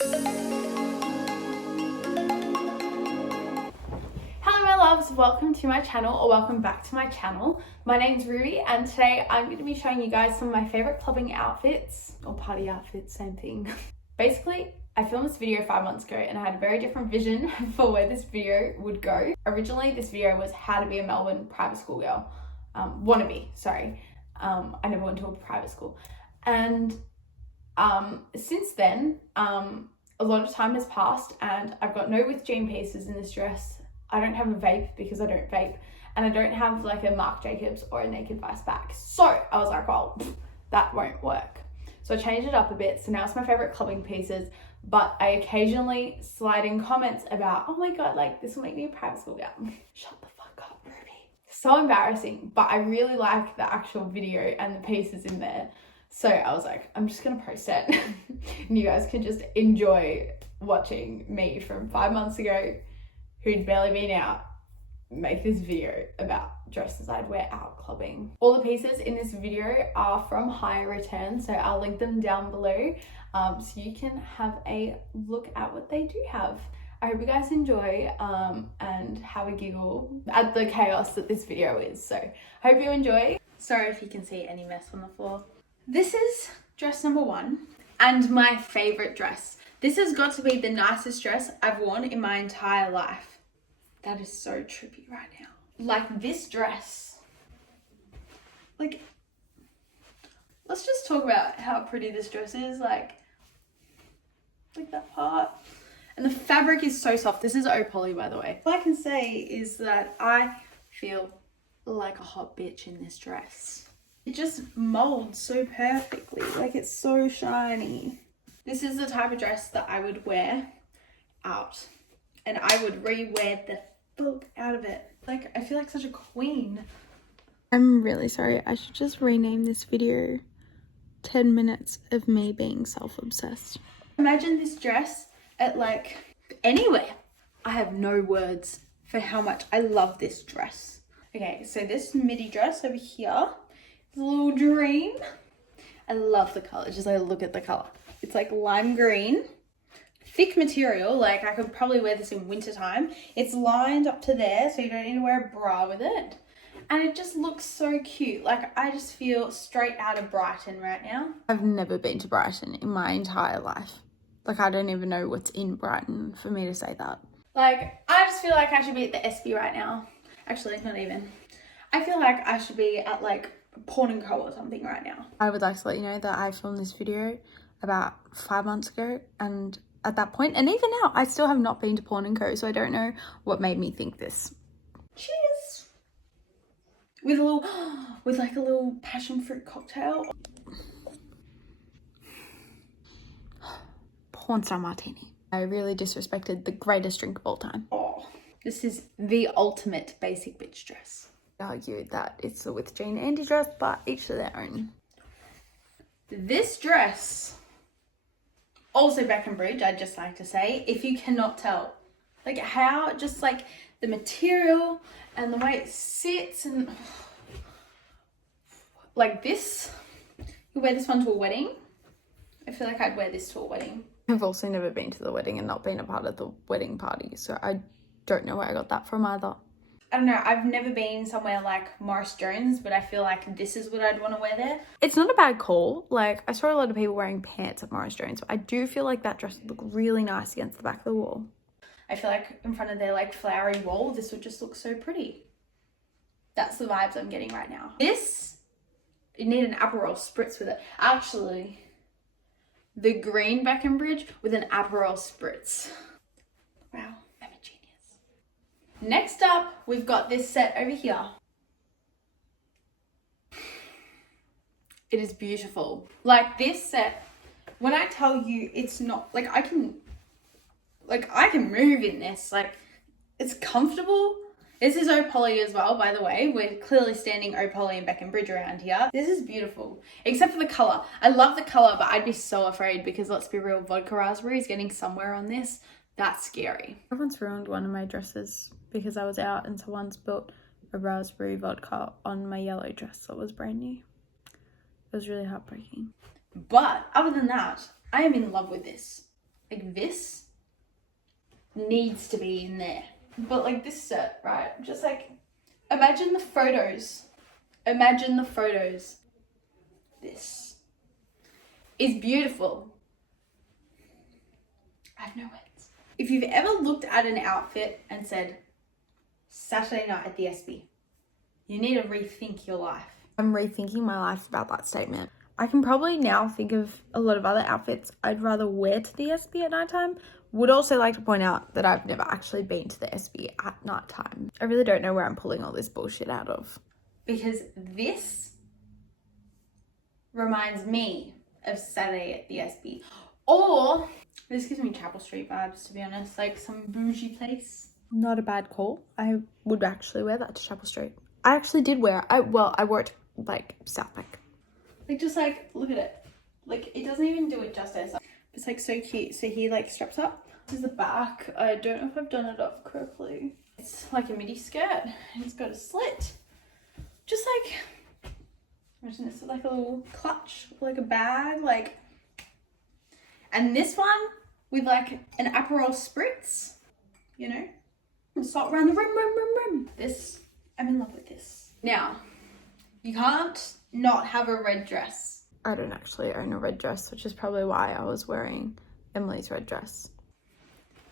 Hello my loves, welcome to my channel, or welcome back to my channel. My name's Ruby and today I'm going to be showing you guys some of my favourite clubbing outfits, or party outfits, same thing. Basically, I filmed this video 5 months ago and I had a very different vision for where this video would go. Originally this video was how to be a Melbourne private school girl, wannabe, sorry. I never went to a private school. And since then, a lot of time has passed and I've got no with jean pieces in this dress. I don't have a vape because I don't vape, and I don't have like a Marc Jacobs or a Naked Vice back. So I was like, well, that won't work. So I changed it up a bit. So now it's my favorite clubbing pieces, but I occasionally slide in comments about, oh my God, like this will make me a private school girl. Shut the fuck up, Ruby. So embarrassing, but I really like the actual video and the pieces in there. So I was like, I'm just gonna post it and you guys can just enjoy watching me from 5 months ago, who'd barely been out, make this video about dresses I'd wear out clubbing. All the pieces in this video are from higher return, so I'll link them down below so you can have a look at what they do have. I hope you guys enjoy and have a giggle at the chaos that this video is. So I hope you enjoy. Sorry if you can see any mess on the floor. This is dress number 1 and my favorite dress. This has got to be the nicest dress I've worn in my entire life. That is so trippy right now. Like this dress, like, let's just talk about how pretty this dress is. Like that part. And the fabric is so soft. This is O-poly, by the way. All I can say is that I feel like a hot bitch in this dress. It just molds so perfectly. Like, it's so shiny. This is the type of dress that I would wear out. And I would re-wear the fuck out of it. Like, I feel like such a queen. I'm really sorry. I should just rename this video 10 minutes of me being self-obsessed. Imagine this dress at like anywhere. I have no words for how much I love this dress. Okay, so this midi dress over here is a little dream. I love the color. Just like look at the color. It's like lime green, thick material. Like I could probably wear this in winter time. It's lined up to there, so you don't need to wear a bra with it. And it just looks so cute. Like I just feel straight out of Brighton right now. I've never been to Brighton in my entire life. Like I don't even know what's in Brighton for me to say that. Like I just feel like I should be at the SB right now. Actually, not even. I feel like I should be at like Porn & Co or something right now. I would like to let you know that I filmed this video about 5 months ago, and at that point, and even now, I still have not been to Porn & Co, so I don't know what made me think this. Cheers! With like a little passion fruit cocktail. Porn star martini. I really disrespected the greatest drink of all time. Oh, this is the ultimate basic bitch dress. I argue that it's a with Jane Andy dress, but each to their own. This dress, also Breckenbridge, I'd just like to say, if you cannot tell. Like how, just like the material and the way it sits and like this. You wear this one to a wedding. I feel like I'd wear this to a wedding. I've also never been to the wedding and not been a part of the wedding party, so I don't know where I got that from either. I don't know, I've never been somewhere like Morris Jones, but I feel like this is what I'd want to wear there. It's not a bad call. Like, I saw a lot of people wearing pants at Morris Jones, but I do feel like that dress would look really nice against the back of the wall. I feel like in front of their like flowery wall, this would just look so pretty. That's the vibes I'm getting right now. This, you need an Aperol spritz with it. Actually, the green Breckenbridge with an Aperol spritz. Wow, I'm a genius. Next up, we've got this set over here. It is beautiful. Like this set, when I tell you it's not, like I can move in this, like it's comfortable. This is O-poly as well, by the way. We're clearly standing O-poly and Breckenbridge around here. This is beautiful, except for the color. I love the color, but I'd be so afraid because let's be real, vodka raspberry is getting somewhere on this. That's scary. I once ruined one of my dresses because I was out and someone spilt a raspberry vodka on my yellow dress that was brand new. It was really heartbreaking. But other than that, I am in love with this. Like this needs to be in there. But like this set, right? Just like, imagine the photos. Imagine the photos. This is beautiful. I have no words. If you've ever looked at an outfit and said, Saturday night at the SB, you need to rethink your life. I'm rethinking my life about that statement. I can probably now think of a lot of other outfits I'd rather wear to the SB at nighttime. Would also like to point out that I've never actually been to the SB at nighttime. I really don't know where I'm pulling all this bullshit out of. Because this reminds me of Saturday at the SB. Or this gives me Chapel Street vibes, to be honest. Like some bougie place. Not a bad call. I would actually wear that to Chapel Street. I actually did wear it. I wore it to, like, South Bank. Like, just like, look at it. Like, it doesn't even do it justice. It's like so cute. So he like straps up. This is the back. I don't know if I've done it up correctly. It's like a midi skirt and it's got a slit. Just like, imagine this is like a little clutch, like a bag, like. And this one with like an Aperol spritz, you know, and salt around the rim. This, I'm in love with this. Now, you can't not have a red dress. I don't actually own a red dress, which is probably why I was wearing Emily's red dress.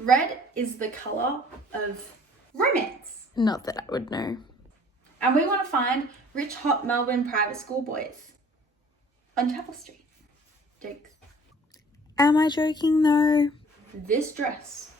Red is the colour of romance. Not that I would know. And we want to find rich, hot Melbourne private school boys on Chapel Street. Jokes. Am I joking though? This dress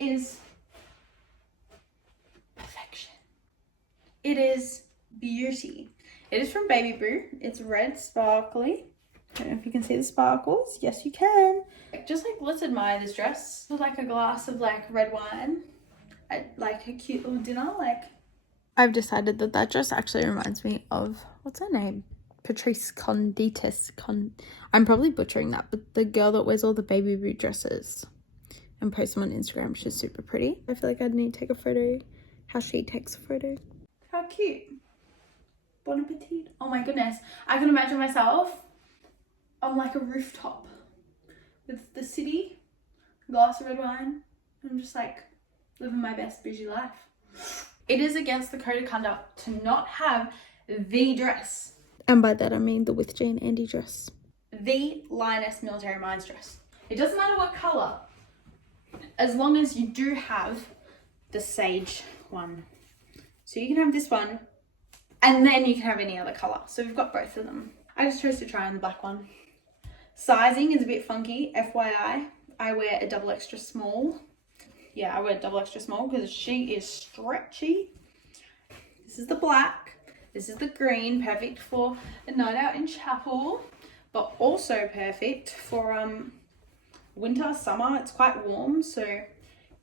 is perfection. It is beauty. It is from Baby Boo. It's red, sparkly. I don't know if you can see the sparkles. Yes, you can. Just like, let's admire this dress. With like a glass of like red wine at like a cute little dinner. Like, I've decided that that dress actually reminds me of, what's her name? Patrice Conditis. I'm probably butchering that, but the girl that wears all the Baby Boo dresses and posts them on Instagram. She's super pretty. I feel like I'd need to take a photo how she takes a photo. how cute. Bon appetit. Oh my goodness. I can imagine myself on like a rooftop with the city, a glass of red wine, and I'm just like living my best bougie life. It is against the code of conduct to not have the dress. And by that I mean the with Jane Andy dress. The Lioness Military Minds dress. It doesn't matter what colour, as long as you do have the sage one. So you can have this one, and then you can have any other colour. So we've got both of them. I just chose to try on the black one. Sizing is a bit funky, FYI. I wear a double extra small. Yeah, I wear double extra small because she is stretchy. This is the black. This is the green, perfect for a night out in chapel, but also perfect for winter, summer. It's quite warm, so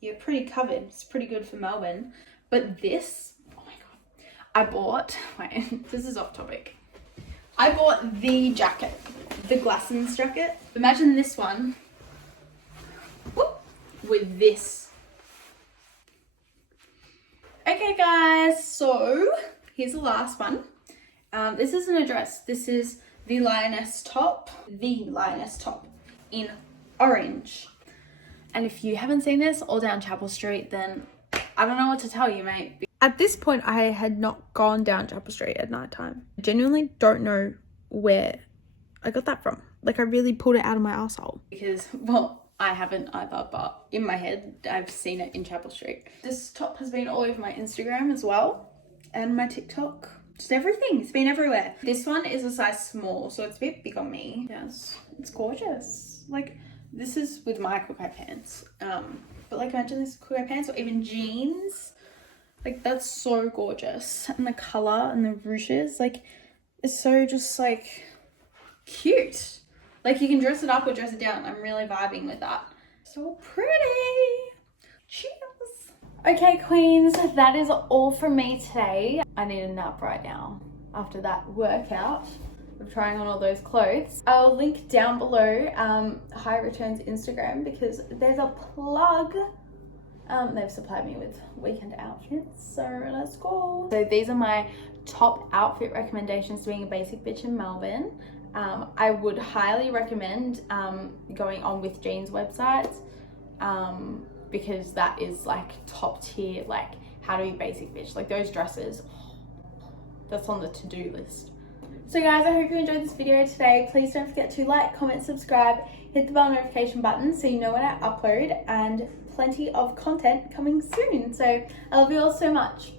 you're pretty covered. It's pretty good for Melbourne. But this, oh my god, I bought, wait, this is off topic. I bought the jacket, the Glassons jacket. Imagine this one, whoop, with this. Okay guys, so here's the last one. This isn't a dress. This is the Lioness top in orange. And if you haven't seen this all down Chapel Street, then I don't know what to tell you, mate. At this point, I had not gone down Chapel Street at night time. I genuinely don't know where I got that from. Like, I really pulled it out of my arsehole. Because, well, I haven't either, but in my head, I've seen it in Chapel Street. This top has been all over my Instagram as well, and my TikTok. Just everything. It's been everywhere. This one is a size small, so it's a bit big on me. Yes, it's gorgeous. Like, this is with my Kukai pants. But like, imagine this Kukai pants or even jeans. Like, that's so gorgeous. And the colour and the ruches, like, it's so just like cute. Like, you can dress it up or dress it down. I'm really vibing with that. So pretty. Cheers. Okay, queens, that is all from me today. I need a nap right now after that workout of trying on all those clothes. I'll link down below High Returns Instagram because there's a plug. They've supplied me with weekend outfits, so let's go. So these are my top outfit recommendations to being a basic bitch in Melbourne. I would highly recommend going on With Jeans websites because that is like top tier, like how to be basic bitch. Like those dresses, that's on the to-do list. So guys, I hope you enjoyed this video today. Please don't forget to like, comment, subscribe, hit the bell notification button so you know when I upload, and plenty of content coming soon. So I love you all so much.